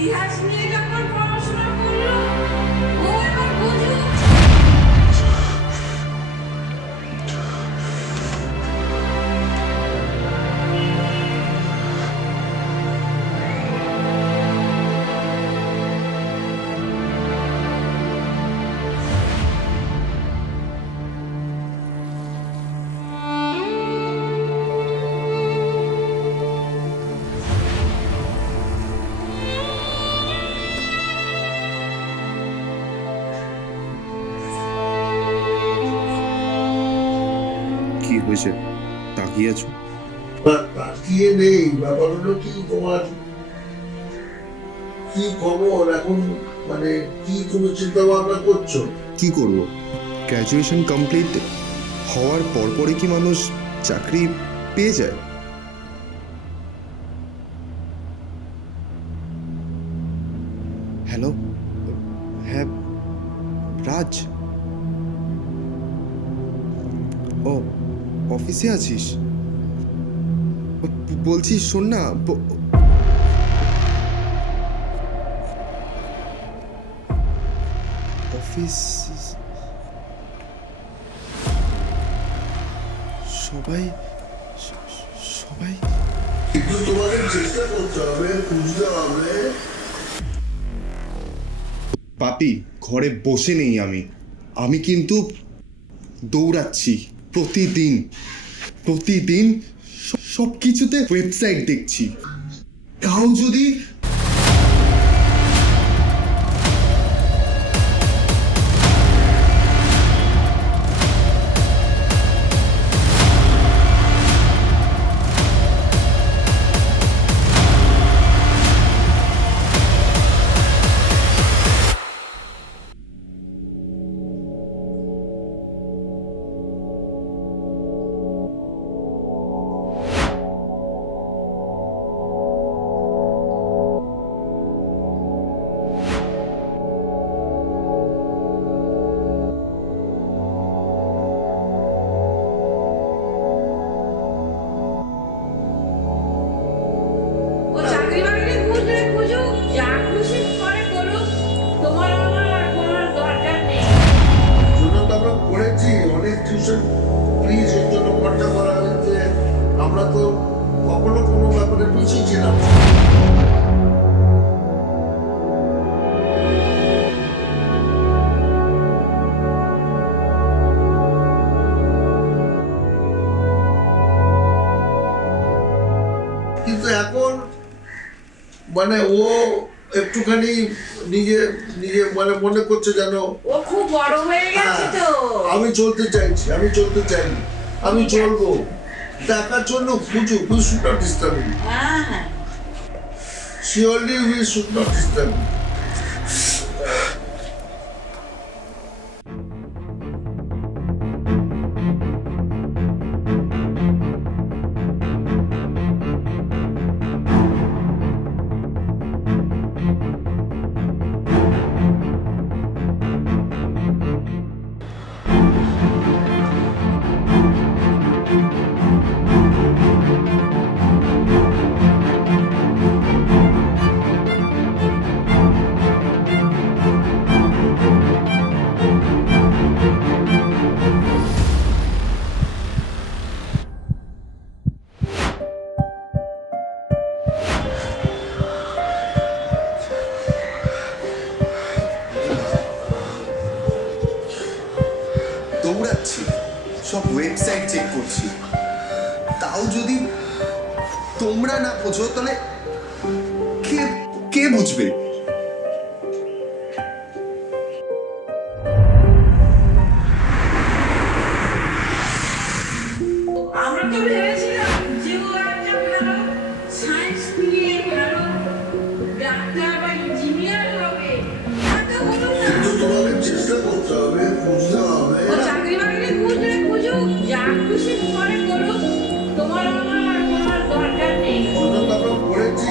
ইতিহাস নিয়ে যখন পড়াশোনা করলো ও এবার বুঝুক। কি হয়েছে, তাকিয়ে আছো? তাকিয়ে নেই, ব্যাপার হলো কি, তোমার কি খবর এখন? মানে কি তুমি চিন্তা ভাবনা করছো? কি করব? গ্র্যাজুয়েশন কমপ্লিট হওয়ার পরপরই কি মানুষ চাকরি পেয়ে যায়? হ্যালো, হ্যাঁ রাজ। ও অফিসে আছিস? বলছি শোন না, অফিস সবাই সবাই একটু তোমাদের চেষ্টা করতে হবে, খুঁজতে হবে। পাপি, ঘরে বসে নেই আমি কিন্তু দৌড়াচ্ছি প্রতিদিন প্রতিদিন সব কিছুতে ওয়েবসাইট দেখছি। তাও যদি ও চাকরি বাকরি খুঁজলে খুঁজুক, যা খুশি করে করুক, তোমার আমার আর কোনো দরকার নেই। জন্য তো আমরা করেছি, অনেক টিউশন ফিস এর জন্য খরচা করা হয়েছে। আমরা তো কখনো কোনো ব্যাপারে পিছিয়ে ছিলাম না। কিন্তু এখন মানে ও একটুখানি নিজে নিজে মানে মনে করছে যেন ও খুব বড় হয়ে গেছে তো। আমি চলতে চাইছি, আমি চলতে চাই, আমি চলবো। টাকার জন্য খুঁজুক, we should not disturb him. হ্যাঁ হ্যাঁ, surely we should not disturb him. দৌড়াচ্ছি, সব ওয়েবসাইট চেক করছি, তাও যদি তোমরা না বোঝো তাহলে কে কে বুঝবে? আমরা তো ভেবেছিলাম যে ও একটা ভালো সায়েন্স নিয়ে ভালো ডাক্তার বা ইঞ্জিনিয়ার হবে, তা তো হলো না। কিন্তু তোমাদের চেষ্টা করতে হবে, খুঁজতে হবে। ও চাকরি বাকরি খুঁজলে খুঁজুক, যা খুশি করে করুক, তোমার আমার আর কোনো দরকার নেই। জন্য তো আমরা করেছি।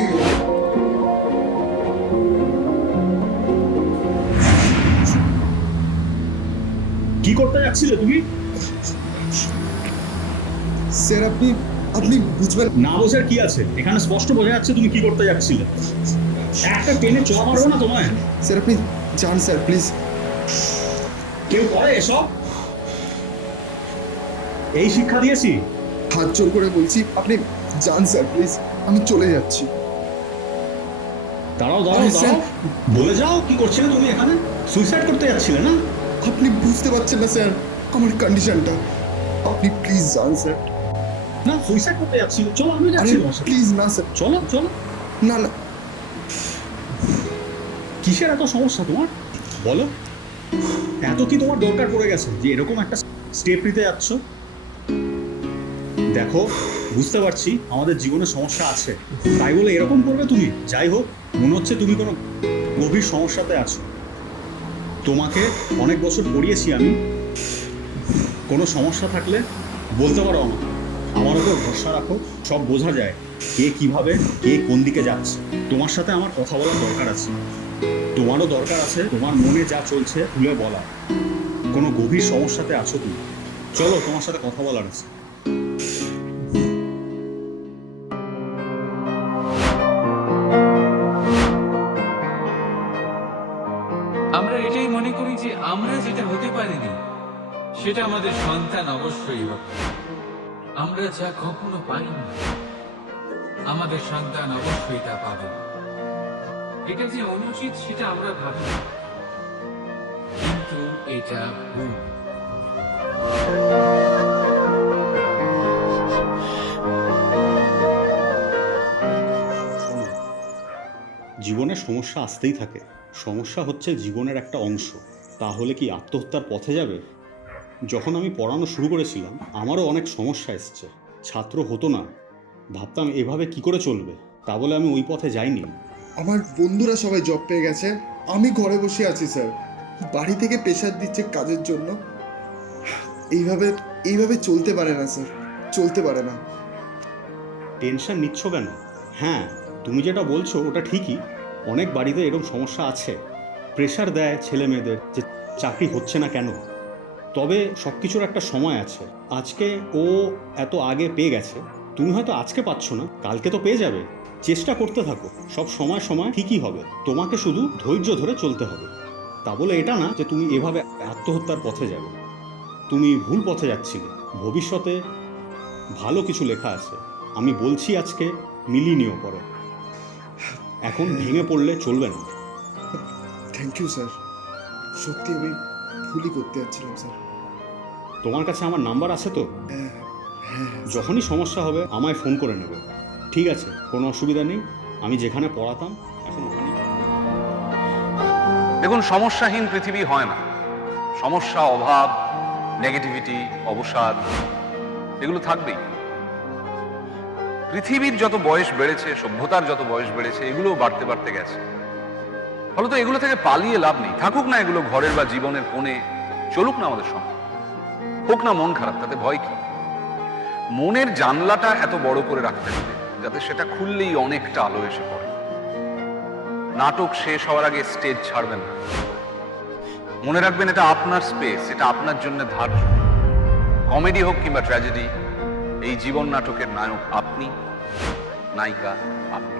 কি করতে যাচ্ছিলে তুমি? স্যার আপনি বুঝবেন না বোঝার কি আছে, এখানে স্পষ্ট বোঝা যাচ্ছে তুমি কি করতে যাচ্ছিলে। একটা টেনে চড়া মারবো না তোমায়। স্যার আপনি যান স্যার প্লিজ। কেউ করে এসব? এই শিক্ষা দিয়েছি? হাত জোর করে বলছি আপনি যান স্যার প্লিজ, আমি চলে যাচ্ছি। দাঁড়াও দাঁড়াও আরে স্যার। দাঁড়াও, বলে যাও কি করছিলে তুমি এখানে? সুইসাইড করতে যাচ্ছিলে না? আপনি বুঝতে পারছেন না স্যার আমার কন্ডিশনটা, আপনি প্লিজ যান স্যার। না, সুইসাইড করতে যাচ্ছিল। চলো আমি আরে যাচ্ছি তোমার সাথে। প্লিজ না স্যার। চলো চলো। না না কিসের এত সমস্যা তোমার বলো? এত কি তোমার দরকার পড়ে গেছে যে এরকম একটা স্টেপ নিতে যাচ্ছ? দেখো, বুঝতে পারছি আমাদের জীবনে সমস্যা আছে, তাই বলে এরকম করবে তুমি? যাই হোক, মনে হচ্ছে তুমি কোনো গভীর সমস্যাতে আছো। তোমাকে অনেক বছর পড়িয়েছি আমি, কোনো সমস্যা থাকলে বলতে পারো আমাকে, আমার উপর ভরসা রাখো, সব বোঝা যায় কে কিভাবে, কে কোন দিকে যাচ্ছে। তোমার সাথে আমার কথা বলার দরকার আছে, তোমারও দরকার আছে তোমার মনে যা চলছে খুলে বলা। কোনো গভীর সমস্যাতে আছো তুমি, চলো তোমার সাথে কথা বলার আছে। আমরা এটাই মনে করি যে আমরা যেটা হতে পারিনি সেটা আমাদের সন্তান অবশ্যই হবে। আমরা যা কখনো পাইনি আমাদের সন্তান অবশ্যই তা পাবে। এটা যে অনুচিত সেটা আমরা ভাবি, কিন্তু এটা ভুল। জীবনে সমস্যা আসতেই থাকে, সমস্যা হচ্ছে জীবনের একটা অংশ। তাহলে কি আত্মহত্যার পথে যাবে? যখন আমি পড়ানো শুরু করেছিলাম আমারও অনেক সমস্যা এসছে, ছাত্র হতো না, ভাবতাম এভাবে কি করে চলবে, তা বলে আমি ওই পথে যাইনি। আমার বন্ধুরা সবাই জব পেয়ে গেছে, আমি ঘরে বসে আছি স্যার। বাড়ি থেকে প্রেশার দিচ্ছে কাজের জন্য। এইভাবে এইভাবে চলতে পারে না স্যার, চলতে পারে না। টেনশন নিচ্ছ কেন? হ্যাঁ, তুমি যেটা বলছো ওটা ঠিকই, অনেক বাড়িতে এরকম সমস্যা আছে, প্রেশার দেয় ছেলে মেয়েদের যে চাকরি হচ্ছে না কেন। তবে সব কিছুর একটা সময় আছে। আজকে ও এত আগে পেয়ে গেছে, তুমি হয়তো আজকে পাচ্ছ না, কালকে তো পেয়ে যাবে। চেষ্টা করতে থাকো, সব সময় সময় ঠিকই হবে। তোমাকে শুধু ধৈর্য ধরে চলতে হবে। তা বলে এটা না যে তুমি এভাবে আত্মহত্যার পথে যাবে, তুমি ভুল পথে যাচ্ছিলে। ভবিষ্যতে ভালো কিছু লেখা আছে, আমি বলছি আজকে, মিলিয়ে নিও পরে। এখন ভেঙে পড়লে চলবে না। থ্যাংক ইউ স্যার, সত্যি আমি ভুলই করতে যাচ্ছিলাম স্যার। তোমার কাছে আমার নাম্বার আছে তো? হ্যাঁ হ্যাঁ যখনই সমস্যা হবে আমায় ফোন করে নেবে, ঠিক আছে? কোনো অসুবিধা নেই, আমি যেখানে পড়াতাম এখন ওখানেই। দেখুন, সমস্যাহীন পৃথিবী হয় না। সমস্যা, অভাব, নেগেটিভিটি, অবসাদ এগুলো থাকবেই। পৃথিবীর যত বয়স বেড়েছে, সভ্যতার যত বয়স বেড়েছে, এগুলো বাড়তে বাড়তে গেছে। ফলত এগুলো থেকে পালিয়ে লাভ নেই। থাকুক না এগুলো ঘরের বা জীবনের কোণে, চলুক না আমাদের সঙ্গে। হোক না মন খারাপ, তাতে ভয় কি? মনের জানলাটা এত বড় করে রাখতে হবে যাতে সেটা খুললেই অনেকটা আলো এসে পড়ে। নাটক শেষ হওয়ার আগে স্টেজ ছাড়বেন না। মনে রাখবেন এটা আপনার স্পেস, এটা আপনার জন্য ধার্য। কমেডি হোক কিংবা ট্র্যাজেডি, এই জীবন নাটকের নায়ক আপনি, নায়িকা আপনি।